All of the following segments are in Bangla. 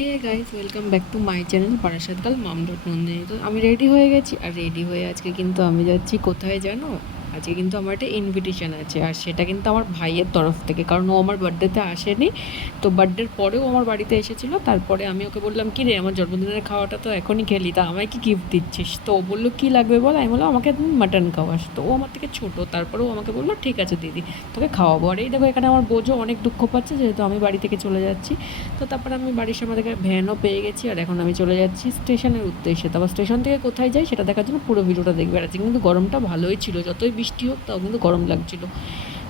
Hey guys welcome back to my channel পারাসাতকাল মামডট নন্দিনী তো আমি রেডি হয়ে গেছি, আর রেডি হয়ে আজকে কিন্তু আমি যাচ্ছি, কোথায় জানো? আজকে কিন্তু আমার একটা ইনভিটেশন আছে আর সেটা কিন্তু আমার ভাইয়ের তরফ থেকে। কারণ ও আমার বার্থডেতে আসেনি। তো বার্থডের পরেও আমার বাড়িতে এসেছিল। তারপরে আমি ওকে বললাম, কি রে, আমার জন্মদিনের খাওয়াটা তো এখনই খেলি। তা আমায় কি গিফট দিচ্ছিস? তো ও বলল, কী লাগবে বল? আমি বললাম, আমাকে মাটন খাওয়াস। তো ও আমার থেকে ছোটো। তারপরেও আমাকে বলল, ঠিক আছে দিদি, তোকে খাওয়াবো। আর এই দেখো, এখানে আমার বোঝো অনেক দুঃখ পাচ্ছে, যেহেতু আমি বাড়ি থেকে চলে যাচ্ছি। তো তারপরে আমি বাড়ির সামনে থেকে ভ্যানও পেয়ে গেছি আর এখন আমি চলে যাচ্ছি স্টেশনের উদ্দেশ্যে। তারপর স্টেশন থেকে কোথায় যাই, সেটা দেখার জন্য পুরো ভিডিওটা দেখবে। আর আজকে কিন্তু গরমটা ভালোই ছিল। যতই বৃষ্টি হোক, তাও কিন্তু গরম লাগছিল।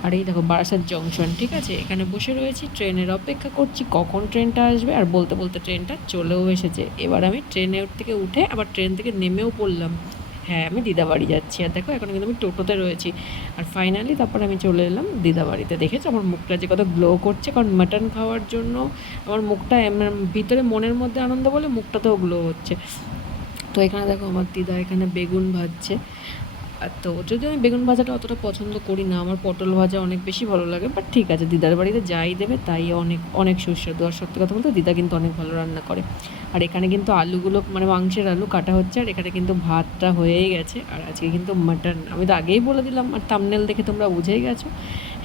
আর এই দেখো বারাসাত জংশন, ঠিক আছে? এখানে বসে রয়েছি, ট্রেনের অপেক্ষা করছি, কখন ট্রেনটা আসবে? আর বলতে বলতে ট্রেনটা চলেও এসেছে। এবার আমি ট্রেনের থেকে উঠে আবার ট্রেন থেকে নেমেও পড়লাম। হ্যাঁ আমি দিদাবাড়ি যাচ্ছি। আর দেখো, এখন কিন্তু আমি টোটোতে রয়েছি। আর ফাইনালি তারপর আমি চলে এলাম দিদাবাড়িতে। দেখেছ? আমার মুখটা যে কত গ্লো করছে। কারণ মাটন খাওয়ার জন্য আমার মুখটা ভিতরে মনের মধ্যে আনন্দ বলে মুখটাতেও গ্লো হচ্ছে। তো এখানে দেখো, আমার দিদা এখানে বেগুন ভাজছে। তো যদি আমি বেগুন ভাজাটা অতটা পছন্দ করি না, আমার পটল ভাজা অনেক বেশি ভালো লাগে বাট ঠিক আছে, দিদার বাড়িতে যাই দেবে, তাই অনেক অনেক সুস্বাদু। আর সত্যি কথা বলতে দিদা কিন্তু অনেক ভালো রান্না করে। আর এখানে কিন্তু আলুগুলো মানে মাংসের আলু কাটা হচ্ছে, আর এখানে কিন্তু ভাতটা হয়েই গেছে, আর আজকে কিন্তু মাটন আমি তো আগেই বলে দিলাম, আর তামনেল দেখে তোমরা বুঝেই গেছো।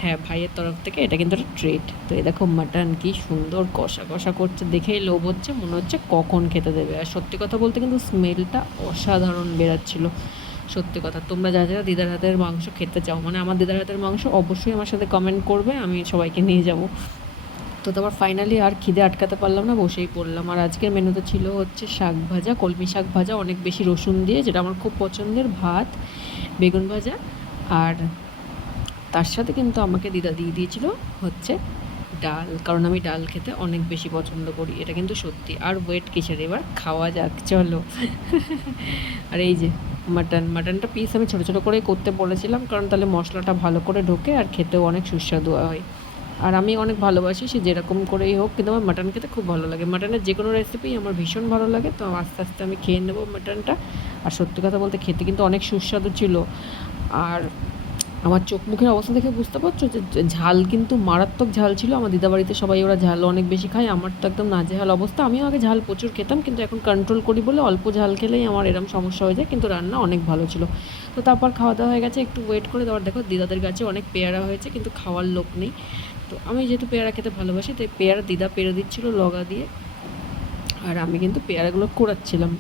হ্যাঁ ভাইয়ের তরফ থেকে এটা কিন্তু একটা ট্রেট তো এই দেখো মাটন কি সুন্দর কষা কষা করছে, দেখেই লোভ হচ্ছে, মনে হচ্ছে কখন খেতে দেবে। আর সত্যি কথা বলতে কিন্তু স্মেলটা অসাধারণ বেরাচ্ছিলো সত্যি কথা। তোমরা যা যা দিদার হাতের মাংস খেতে চাও মানে আমার দিদার হাতের মাংস অবশ্যই আমার সাথে কমেন্ট করবে, আমি সবাইকে নিয়ে যাব। তো তারপর ফাইনালি আর খিদে আটকাতে পারলাম না, বসেই পড়লাম। আর আজকের মেনুতে ছিল হচ্ছে শাক ভাজা, কলমি শাক ভাজা, অনেক বেশি রসুন দিয়ে, যেটা আমার খুব পছন্দের ভাত, বেগুন ভাজা। আর তার সাথে কিন্তু আমাকে দিদা দিয়ে দিয়েছিল হচ্ছে ডাল, কারণ আমি ডাল খেতে অনেক বেশি পছন্দ করি, এটা কিন্তু সত্যি। আর ওয়েট কিসের এবার? খাওয়া যাক, চলো। আর এই যে মাটন মাটনটা পিস আমি ছোটো ছোটো করেই করতে বলেছিলাম, কারণ তাহলে মশলাটা ভালো করে ঢোকে আর খেতেও অনেক সুস্বাদু হয়। আর আমি অনেক ভালোবাসি সে যেরকম করেই হোক, কিন্তু আমার মাটন খেতে খুব ভালো লাগে। মাটনের যে কোনো রেসিপি আমার ভীষণ ভালো লাগে, তো আস্তে আস্তে আমি খেয়ে নেব মাটনটা আর সত্যি কথা বলতে খেতে কিন্তু অনেক সুস্বাদু ছিল। আর আমার চোখ মুখের অবস্থা দেখে বুঝতে পারছ যে ঝাল কিন্তু মারাত্মক ঝাল ছিল। আমার দিদাবাড়িতে সবাই ওরা ঝাল অনেক বেশি খায়। আমার তো একদম নাজেহাল অবস্থা। আমিও আগে ঝাল প্রচুর খেতাম, কিন্তু এখন কন্ট্রোল করি বলে অল্প ঝাল খেলেই আমার এরম সমস্যা হয়ে যায়, কিন্তু রান্না অনেক ভালো ছিল। তো তারপর খাওয়া দাওয়া হয়ে গেছে, একটু ওয়েট করে দেওয়ার দেখো দিদাদের কাছে অনেক পেয়ারা হয়েছে, কিন্তু খাওয়ার লোক নেই। তো আমি যেহেতু পেয়ারা খেতে ভালোবাসি, তাই পেয়ারা দিদা পেরে দিচ্ছিল, লগা দিয়ে। আর আমি কিন্তু পেয়ারাগুলো কোড়াচ্ছিলাম।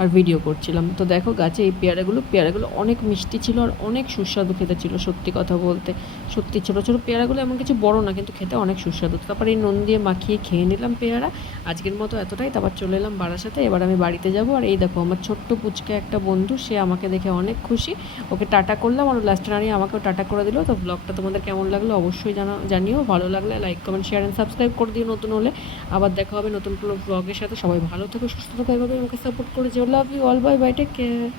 আর ভিডিও করছিলাম। তো দেখো গাছে এই পেয়ারাগুলো পেয়ারাগুলো অনেক মিষ্টি ছিল আর অনেক সুস্বাদু খেতে ছিল সত্যি কথা বলতে। সত্যি ছোটো ছোটো পেয়ারাগুলো এমন কিছু বড় না, কিন্তু খেতে অনেক সুস্বাদু। তারপরে এই নুন দিয়ে মাখিয়ে খেয়ে নিলাম পেয়ারা। আজকের মতো এতটাই। তারপর চলে এলাম বারাসাতে এবার আমি বাড়িতে যাব। আর এই দেখো আমার ছোট্ট পুচকে একটা বন্ধু, সে আমাকে দেখে অনেক খুশি। ওকে টাটা করলাম আর লাস্টে দাঁড়িয়ে আমাকেও টাটা করে দিল। তো ব্লগটা তোমাদের কেমন লাগল অবশ্যই জানা, জানিও। ভালো লাগলে like comment share and subscribe করে দিও নতুন হলে। আবার দেখা হবে নতুন কোনো ব্লগের সাথে। সবাই ভালো থেকো, সুস্থ থেকো। এভাবে আমাকে সাপোর্ট করে যেও। love you all. Bye bye. Take care.